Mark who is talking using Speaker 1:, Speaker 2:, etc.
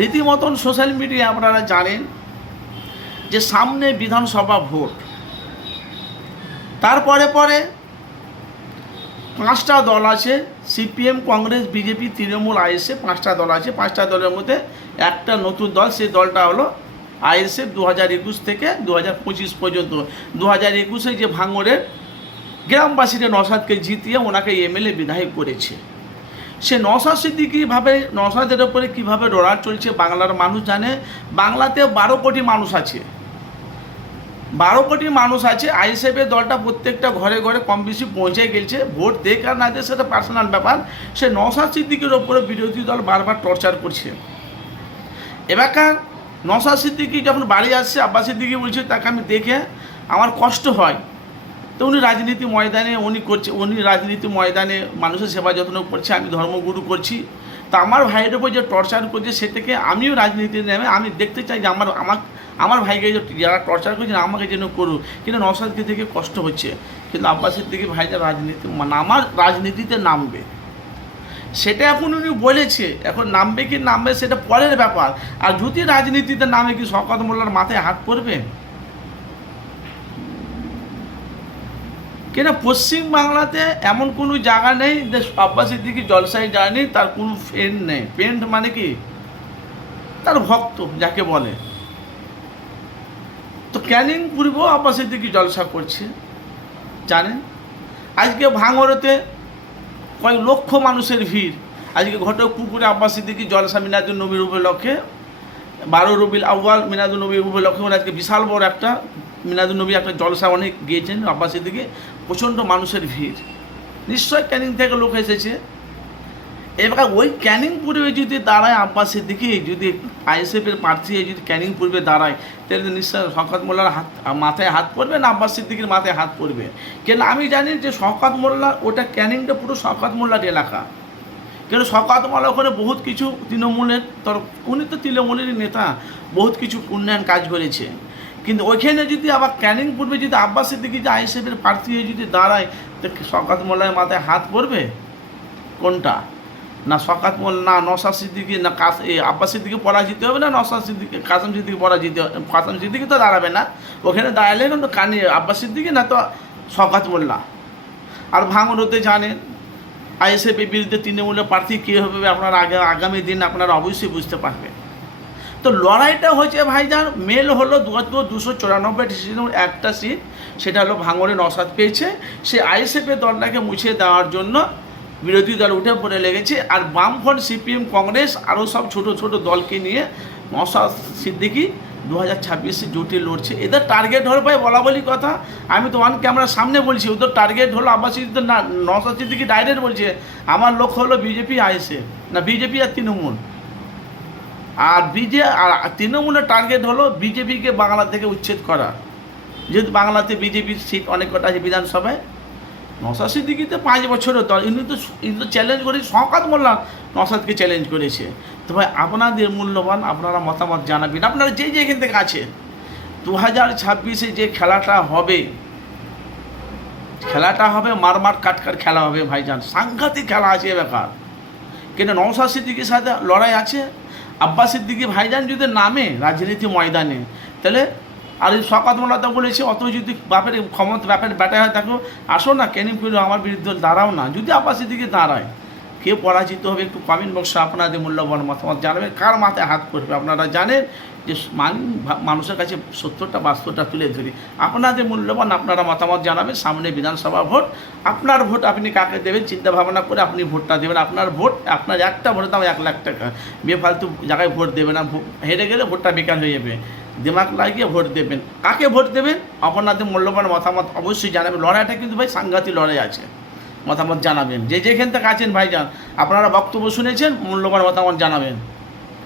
Speaker 1: রীতিমতন social media আপনারা জানেন যে সামনে বিধানসভা ভোট। তারপরে পরে পাঁচটা দল আছে, CPM, Congress, BJP, Trinamool, ISF, পাঁচটা দল আছে। পাঁচটা দলের মধ্যে একটা নতুন দল, সেই দলটা হলো আইএসএফ দু হাজার একুশ থেকে দু হাজার পঁচিশ পর্যন্ত। দু হাজার একুশে যে ভাঙড়ের গ্রামবাসীরা নসাদকে জিতিয়ে ওনাকে এমএলএ বিধায়ক করেছে। সে নসাদ সিদ্দিকিভাবে নসাদের ওপরে কীভাবে রোড়ার চলছে, বাংলার মানুষ জানে। বাংলাতে বারো কোটি মানুষ আছে। বারো কোটি মানুষ আছে। আইএসএফের দলটা প্রত্যেকটা ঘরে ঘরে কম বেশি পৌঁছে গেছে। ভোট দেখ আর না দেয় সেটা পার্সোনাল ব্যাপার। সে নসাদ সিদ্দিকির ওপরে বিরোধী দল বারবার টর্চার করছে। এবারকার নসাদ সিদ্দিকি যখন বাড়ি আসছে, আব্বাস সিদ্দিকি বলছে, তাকে আমি দেখে আমার কষ্ট হয়। তো উনি রাজনীতি ময়দানে, উনি করছে, উনি রাজনীতি ময়দানে মানুষের সেবা যত্ন করছে, আমি ধর্মগুরু করছি। তা আমার ভাইয়ের উপর যে টর্চার করছে সেটাকে আমিও রাজনীতিতে নেমে, আমি দেখতে চাই যে আমার আমার আমার ভাইকে যারা টর্চার করছে আমাকে যেন করুক। কিন্তু নসাদকে থেকে কষ্ট হচ্ছে। কিন্তু আব্বাসের দিকে ভাইটা রাজনীতি মানে আমার রাজনীতিতে নামবে। সেটা এখন উনি বলেছে। এখন নামবে কি নামবে, সেটা পরের ব্যাপার। আর যদি রাজনীতিতে নামে কি শকত মোল্লার মাথায় হাত পড়বে? কেন পশ্চিম বাংলাতে এমন কোনো জায়গা নেই যে আব্বাসের দিকে জলসায় যায়নি, তার কোনো ফ্রেন্ড নেই। ফ্রেন্ড মানে কি? তার ভক্ত, যাকে বলে। তো ক্যানিং পূর্ব আব্বাসের দিকে জলসা করছে। জানেন? আজকে ভাঙড়তে কয়েক লক্ষ মানুষের ভিড়। আজকে ঘটক পুকুরে আব্বাস সিদ্দিকি জলসা মিনাদুল নবীর উপলক্ষে, বারো রবিল আউ্বাল মিনাদুল নবীর উপলক্ষে ওরা আজকে বিশাল বড় একটা মিনাদুল নবী একটা জলসা অনেক গিয়েছেন আব্বাস সিদ্দিকি প্রচণ্ড মানুষের ভিড়। নিশ্চয় ক্যানিং থেকে লোক এসেছে। এবার ওই ক্যানিং পূর্বে যদি দাঁড়ায় আব্বাস সিদ্দিকি যদি আইএসএফের প্রার্থী যদি ক্যানিং পূর্বে দাঁড়ায়, তাহলে নিশ্চয় শওকত মোল্লার হাত, মাথায় হাত পড়বে না আব্বাস সিদ্দিকির মাথায় হাত পড়বে? কেন আমি জানি যে শওকত মোল্লা, ওটা ক্যানিংটা পুরো শওকত মোল্লার এলাকা। কেন শওকত মোল্লা ওখানে বহুত কিছু তৃণমূলের তরফ উনি তো তৃণমূলেরই নেতা, বহুত কিছু উন্নয়ন কাজ করেছে। কিন্তু ওইখানে যদি আবার ক্যানিং পূর্বে যদি আব্বাস সিদ্দিকি যে আইএসএফের প্রার্থী হয়ে যদি দাঁড়ায়, তো শওকত মোল্লার মাথায় হাত পড়বে? কোনটা? না সকাত মোল না নসাদ সিদ্দিকি, না কাস এই আব্বাস সিদ্দিকি পরাজিত হবে, না নসাদ সিদ্দিকি কাসম সিদ্দিকি পরাজিত কাসম সিদ্দিকি তো দাঁড়াবে না। ওখানে দাঁড়ালে কিন্তু কানি আব্বাস সিদ্দিকি, না তো সকাত মোল্লা। আর ভাঙড়তে জানেন আইএসএফের বিরুদ্ধে তৃণমূলের প্রার্থী কী হবে আপনারা আগে আগামী দিন আপনারা অবশ্যই বুঝতে পারবেন। তো লড়াইটা হচ্ছে ভাইজান, মেল হলো দু হাজার দুশো চুরানব্বইটি সিট একটা সিট সেটা হলো ভাঙড়ে নসাদ পেয়েছে। সে আইএসএফের দলটাকে মুছিয়ে দেওয়ার জন্য বিরোধী দল উঠে পড়ে লেগেছে। আর বামফ্রন্ট সিপিএম কংগ্রেস আরও সব ছোট ছোট দলকে নিয়ে নসাদ সিদ্দিকি দু হাজার ছাব্বিশে জোটে লড়ছে। এদের টার্গেট হলো ভাই বলা বলি কথা। আমি তো অন ক্যামেরার সামনে বলছি, ওদের টার্গেট হলো সিদ্দিক, না নসাদ সিদ্দিকি ডাইরেক্ট বলছে। আমার লক্ষ্য হলো বিজেপি আইসে না, বিজেপি আর তৃণমূল। আর বিজে, আর তৃণমূলের টার্গেট হলো বিজেপিকে বাংলা থেকে উচ্ছেদ করা। যেহেতু বাংলাতে বিজেপির সিট অনেক কটা আছে বিধানসভায় নসাদ সিদ্দিকিতে পাঁচ বছরের দল। ইনি তো ইনি তো চ্যালেঞ্জ করে শওকাত মোল্লা নসাদকে চ্যালেঞ্জ করেছে। তো ভাই, আপনাদের মূল্যবান, আপনারা মতামত জানাবেন। আপনারা যে যে এখান থেকে আছেন দু হাজার ছাব্বিশে যে খেলাটা হবে খেলাটা হবে মারমার কাটকার খেলা হবে ভাইজান। সাংঘাতিক খেলা আছে এ ব্যাপার। কিন্তু নৌসাদ সিদ্দিকির সাথে লড়াই আছে আব্বাস দিকে ভাইজান যদি নামে রাজনীতি ময়দানে, তাহলে আর শকাত মোল্লা বলেছে, অত যদি বাপের ক্ষমতা, বাপের ব্যাটা হয় তাকেও আসো না, কেনিং? ফিরো আমার বিরুদ্ধে দাঁড়াও না। যদি আব্বাসের দিকে দাঁড়ায় কে পরাজিত হবে, একটু কমেন্ট বক্সে আপনাদের মূল্যবান মতামত জানাবেন। কার মাথায় হাত করবে? আপনারা জানেন যে মান- মানুষের কাছে সত্যটা, বাস্তবটা তুলে ধরি। আপনাদের মূল্যবান, আপনারা মতামত জানাবেন। সামনে বিধানসভা ভোট। আপনার ভোট আপনি কাকে দেবেন? চিন্তা ভাবনা করে আপনি ভোটটা দেবেন। আপনার ভোট, আপনার একটা ভোটের দাম এক লাখ টাকা। বেফালতু জায়গায় ভোট দেবে না। হেরে গেলে ভোটটা বেকার হয়ে যাবে। দিমাগ লাগিয়ে ভোট দেবেন। কাকে ভোট দেবেন? আপনাদের মূল্যবান মতামত অবশ্যই জানাবেন। লড়াইটা কিন্তু ভাই সাংঘাতিক লড়াই আছে। মতামত জানাবেন। যে যেখান থেকে আছেন ভাইজান আপনারা বক্তব্য শুনেছেন মূল্যবান মতামত জানাবেন।